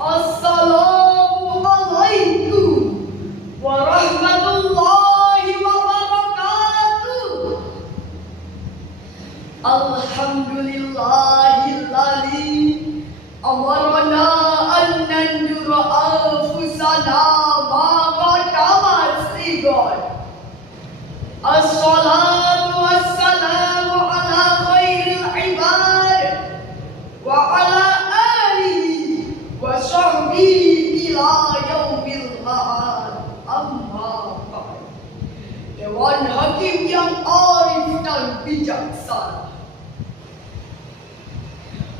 Assalamualaikum warahmatullahi wabarakatuh. Alhamdulillahilladzi amarna an nanjura anfusana ma qaddamat lighad. Assalatu wassalamu ala khairil ibad wa ala alihi wa sahbihi ila yaumil ma'ad. Amma ba'd. Dewan Hakim yang arif dan bijaksana,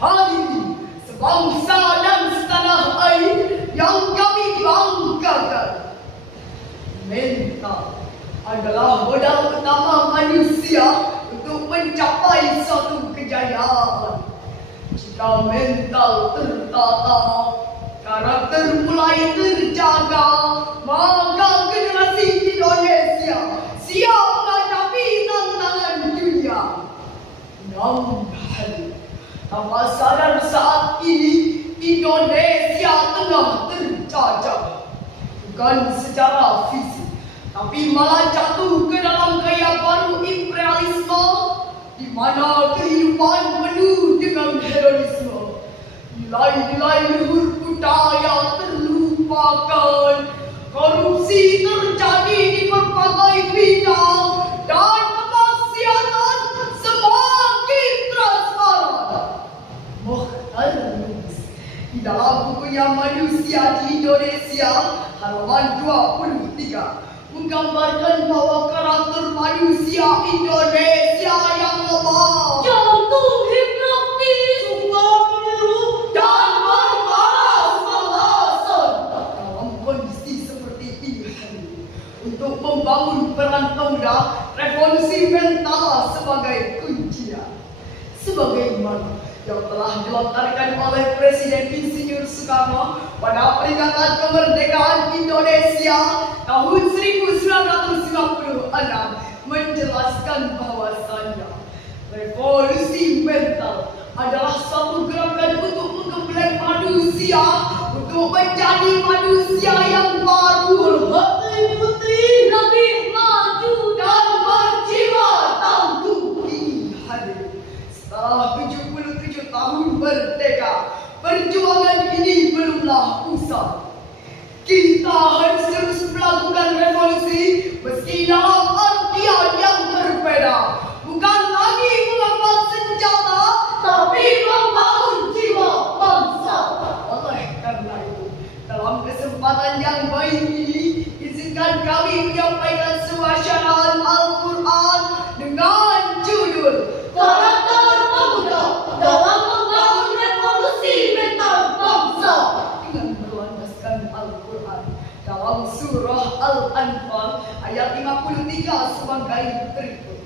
hari ini sebangsa dan setanah air yang kami banggakan, mental adalah modal utama manusia untuk mencapai suatu kejayaan. Jika mental tertata, karakter mulai terjaga, maka generasi Indonesia siap menghadapi tantangan dunia. Namun tanpa sadar saat ini Indonesia tengah terjajah, bukan secara fisik, tapi malah jatuh ke dalam gaya baru imperialisme, di mana kehidupan penuh dengan hedonisme. Nilai-nilai luhur budaya terlupakan, korupsi terjadi di berbagai bidang, dan kemaksiatan semakin transparan. Di dalam bukunya Manusia di Indonesia halaman 23 menggambarkan bahwa karakter manusia Indonesia yang lemah, jantung hipnotis, suka meniru dan bermalas-malasan. Dalam kondisi seperti ini, untuk membangun peran pemuda, revolusi mental sebagai kuncinya. Sebagaimana yang telah dilontarkan oleh Presiden Insinyur Soekarno pada peringatan kemerdekaan Indonesia tahun 1996 menjelaskan bahwasannya revolusi mental adalah suatu gerakan untuk menggembleng manusia untuk menjadi manusia yang baru, berhati putih, lebih maju dan berjiwa tangguh. Setelah 77 tahun merdeka, perjuangan ini belumlah usai. Kita harus terus melakukan revolusi meski dalam artian yang berbeda. Bukan lagi mengangkat senjata, tapi membangun jiwa bangsa. Oleh karena itu, dalam kesempatan yang baik ini, izinkan kami menyampaikan sebuah syarahan Al-Quran dengan judul karakter pemuda dalam membangun revolusi mental bangsa, dengan berlandaskan Al-Quran dalam surah Al-Anfal ayat 53 sebagai berikut.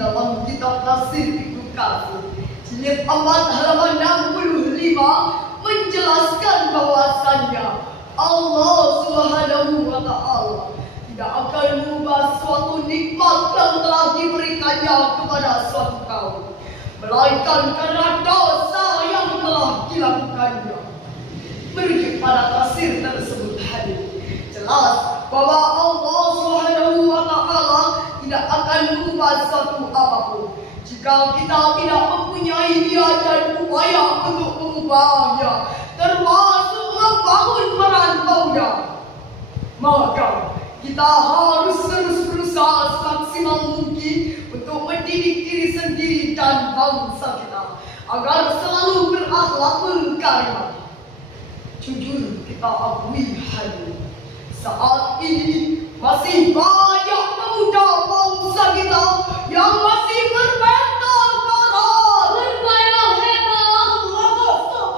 dalam kitab Tafsir Ibnu Katsir jilid 4 halaman 65 menjelaskan bahwasannya Allah Subhanahu wa taala tidak akan mengubah suatu nikmat yang telah diberikannya kepada suatu kaum, melainkan karena dosa yang telah dilakukannya. Merujuk pada tafsir tersebut hadir jelas bahwa Allah Subhanahu wa taala tidak akan mengubah suatu apapun jika kita tidak mempunyai niat dan upaya untuk mengubahnya, termasuk membangun perantaunya. Maka kita harus terus berusaha semaksimal mungkin untuk mendidik diri sendiri dan bangsa kita agar selalu berakhlak berkarya. Jujur kita akui hadir, saat ini masih banyak pemuda bangsa kita yang masih bermental kotor, Bergaya hebat,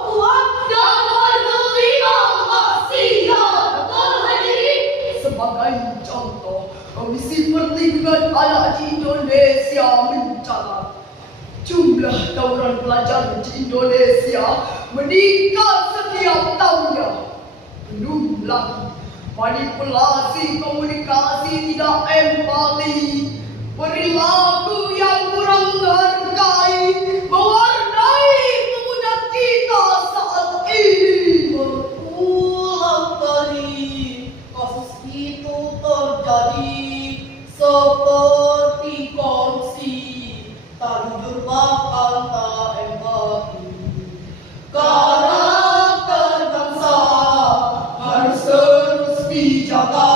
kuat dan berkelima maksiat. Terhadiri sebagai contoh, Komisi Perlindungan Anak di Indonesia mencatat jumlah tawuran pelajar di Indonesia meningkat setiap tahunnya. Belum lagi manipulasi komunikasi tidak empati, perilaku yang kurang menghargai mewarnai pemuda kita saat ini. berulang kali kasus itu terjadi, seperti korupsi, tak jujur bahkan tak empati. Karakter bangsa harus terus dijaga.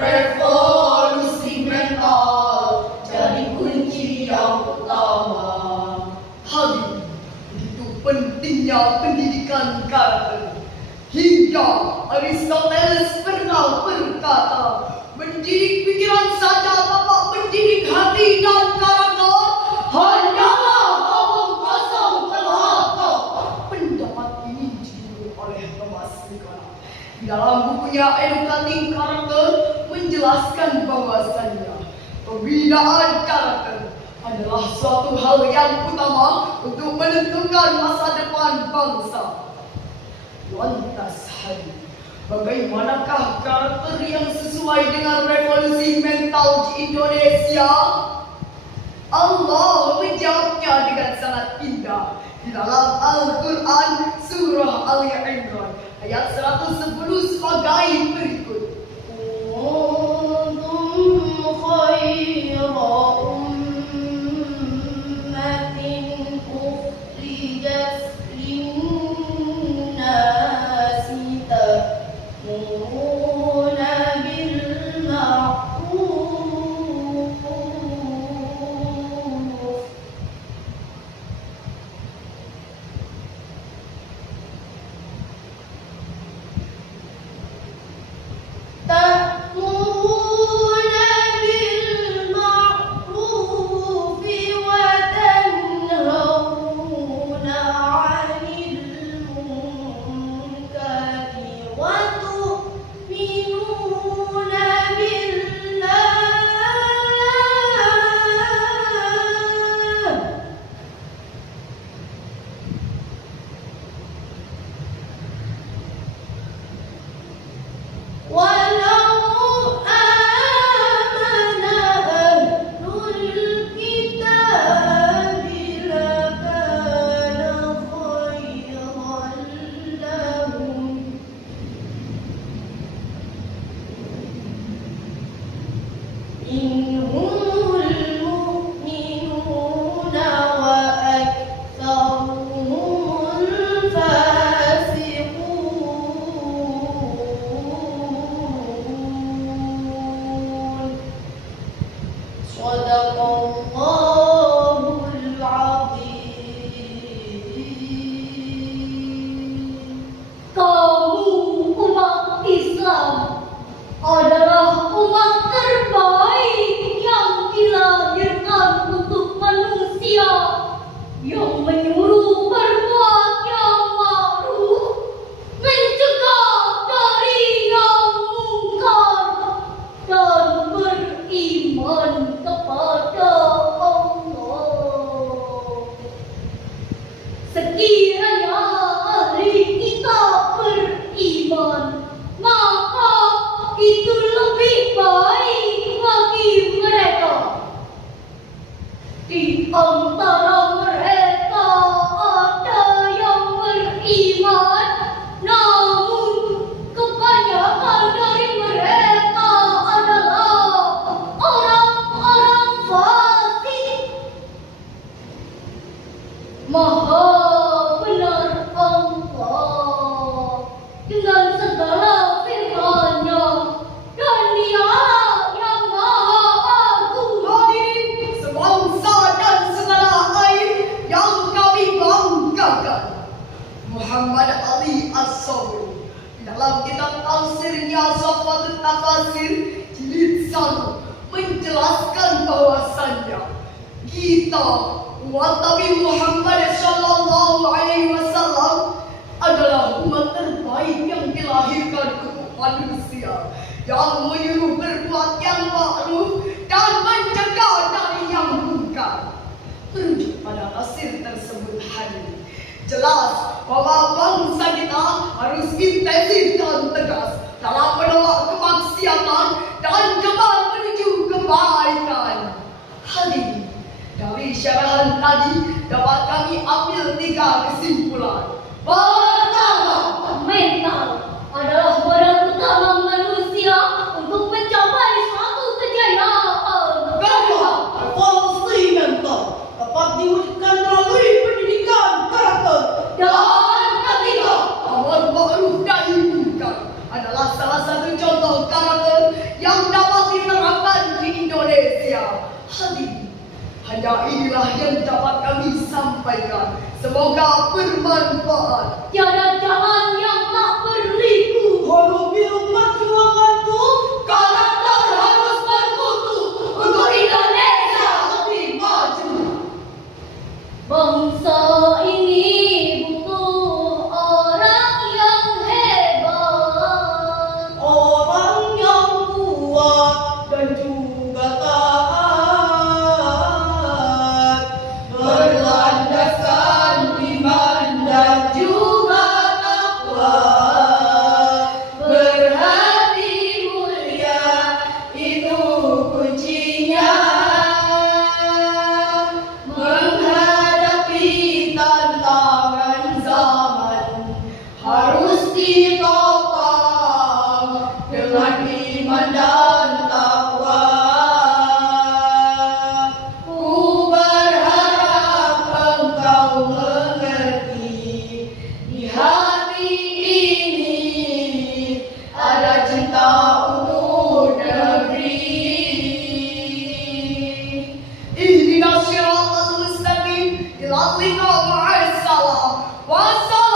Revolusi mental jadi kunci yang utama. Hal ini begitu pentingnya pendidikan karakter. Hingga Aristoteles pernah berkata, mendidik pikiran saja tanpa mendidik hati dan karakter hanyalah omong kosong belaka. Pendapat ini diburu oleh Thomas Nicola. Di dalam bukunya Educating Karakter menjelaskan bahwasannya pembinaan karakter adalah suatu hal yang utama untuk menentukan masa depan bangsa. Lantas hadir, bagaimanakah karakter yang sesuai dengan revolusi mental di Indonesia? Allah menjawabnya dengan sangat indah di dalam Al-Quran surah Ali Imran ayat 110 sebagai berikut. Kuntum khayra ummatin ukhrijat linnasi ta'muruna bil ma'ruf kepada penyedia Safatul Tafasir Jilid 1 menjelaskan bahwasannya kita umat Nabi Muhammad Sallallahu Alaihi Wasallam adalah umat terbaik yang dilahirkan untuk manusia, yang menyuruh berbuat yang ma'ruf dan mencegah dari yang munkar. Merujuk pada tafsir tersebut hadis jelas bahwa bangsa kita harus intensif dan tegas dalam menolak kemaksiatan dan gemar menuju kebaikan. Hadirin, dari syarahan tadi dapat kami ambil 3 kesimpulan. Pertama, Mental adalah modal utama manusia untuk mencapai suatu kejayaan. kedua, Evolusi mental dapat diwujudkan melalui pendidikan karakter. Dan ketiga, amar ma'ruf nahi munkar adalah salah satu contoh karakter yang dapat diterapkan di Indonesia. Hadirin, hanya inilah yang dapat kami sampaikan. Semoga bermanfaat. tiada jalan yang tak berliku. Walau biru perjuanganku, Karakter harus bermutu untuk Indonesia lebih maju. Bangsa ini butuh orang yang hebat. orang yang kuat dan juga taat, berlandaskan iman dan juga takwa, berhati mulia itu kuncinya, menghadapi tantangan zaman harus ditopang dengan iman dan takwa. Ku berharap engkau mengerti, di hati ini ada cinta untuk negeri. Ihdinas siratal mustaqim ila liqa ma'as salam. Wassalam.